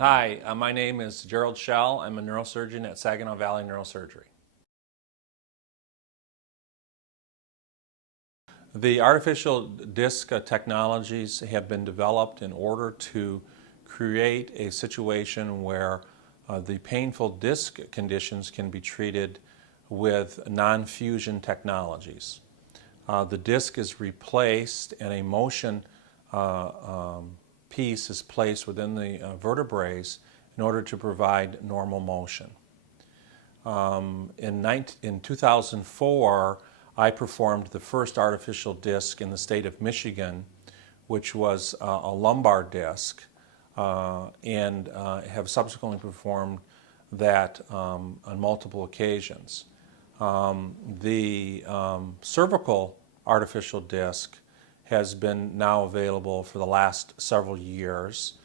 Hi, my name is Gerald Schell. I'm a neurosurgeon at Saginaw Valley Neurosurgery. The artificial disc technologies have been developed in order to create a situation where the painful disc conditions can be treated with non-fusion technologies. The disc is replaced and a motion piece is placed within the vertebrae in order to provide normal motion. In 2004, I performed the first artificial disc in the state of Michigan, which was a lumbar disc, and have subsequently performed that on multiple occasions. The cervical artificial disc has been now available for the last several years.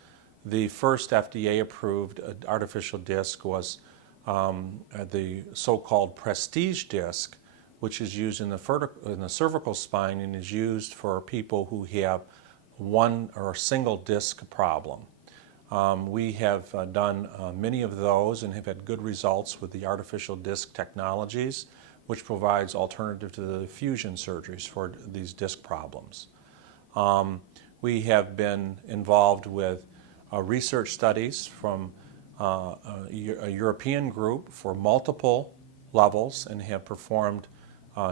The first FDA-approved artificial disc was the so-called prestige disc, which is used in the cervical spine and is used for people who have one or single disc problem. We have done many of those and have had good results with the artificial disc technologies, which provides alternative to the fusion surgeries for these disc problems. We have been involved with research studies from a European group for multiple levels and have performed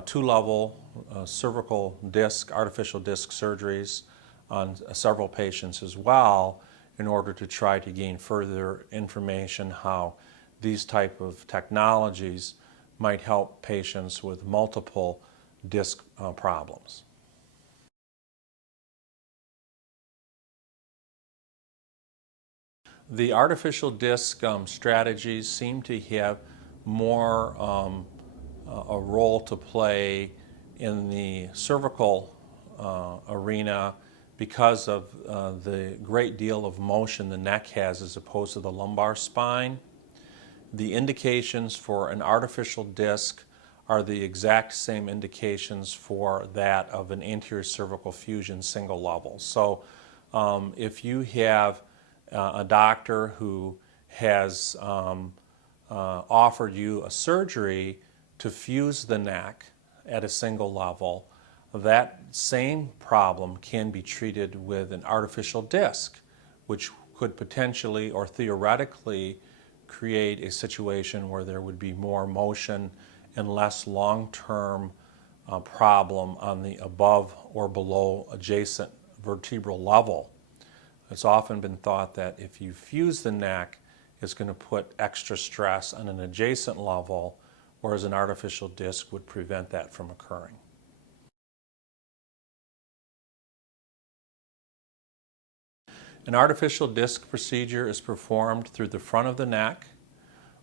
two-level cervical disc, artificial disc surgeries on several patients as well in order to try to gain further information how these type of technologies might help patients with multiple disc problems. The artificial disc strategies seem to have more a role to play in the cervical arena because of the great deal of motion the neck has as opposed to the lumbar spine. The indications for an artificial disc are the exact same indications for that of an anterior cervical fusion single level. So if you have a doctor who has offered you a surgery to fuse the neck at a single level, that same problem can be treated with an artificial disc, which could potentially or theoretically create a situation where there would be more motion and less long-term problem on the above or below adjacent vertebral level. It's often been thought that if you fuse the neck, it's going to put extra stress on an adjacent level, whereas an artificial disc would prevent that from occurring. An artificial disc procedure is performed through the front of the neck,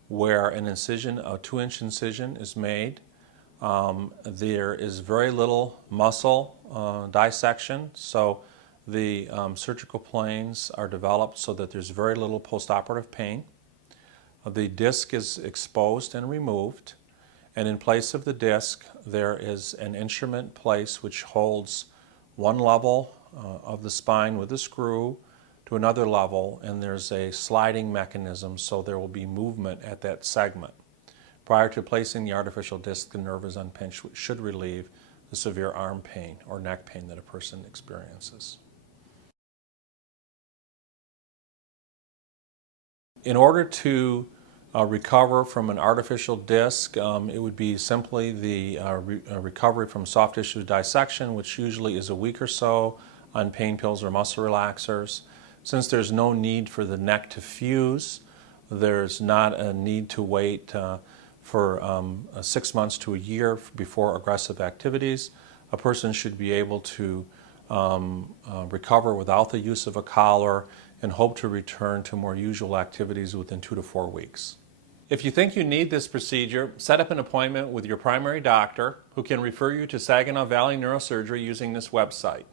where an incision, a 2-inch incision, is made. There is very little muscle dissection, so the surgical planes are developed so that there's very little postoperative pain. The disc is exposed and removed, and in place of the disc there is an instrument placed which holds one level of the spine with a screw to another level, and there's a sliding mechanism so there will be movement at that segment. Prior to placing the artificial disc, the nerve is unpinched, which should relieve the severe arm pain or neck pain that a person experiences. In order to recover from an artificial disc, it would be simply the recovery from soft tissue dissection, which usually is a week or so on pain pills or muscle relaxers. Since there's no need for the neck to fuse, there's not a need to wait for 6 months to a year before aggressive activities. A person should be able to recover without the use of a collar and hope to return to more usual activities within 2 to 4 weeks. If you think you need this procedure, set up an appointment with your primary doctor who can refer you to Saginaw Valley Neurosurgery using this website.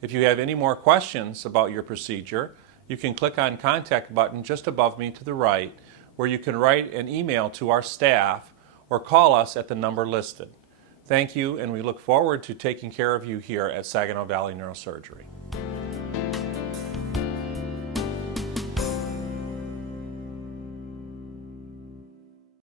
If you have any more questions about your procedure, you can click on Contact button just above me to the right, where you can write an email to our staff or call us at the number listed. Thank you, and we look forward to taking care of you here at Saginaw Valley Neurosurgery.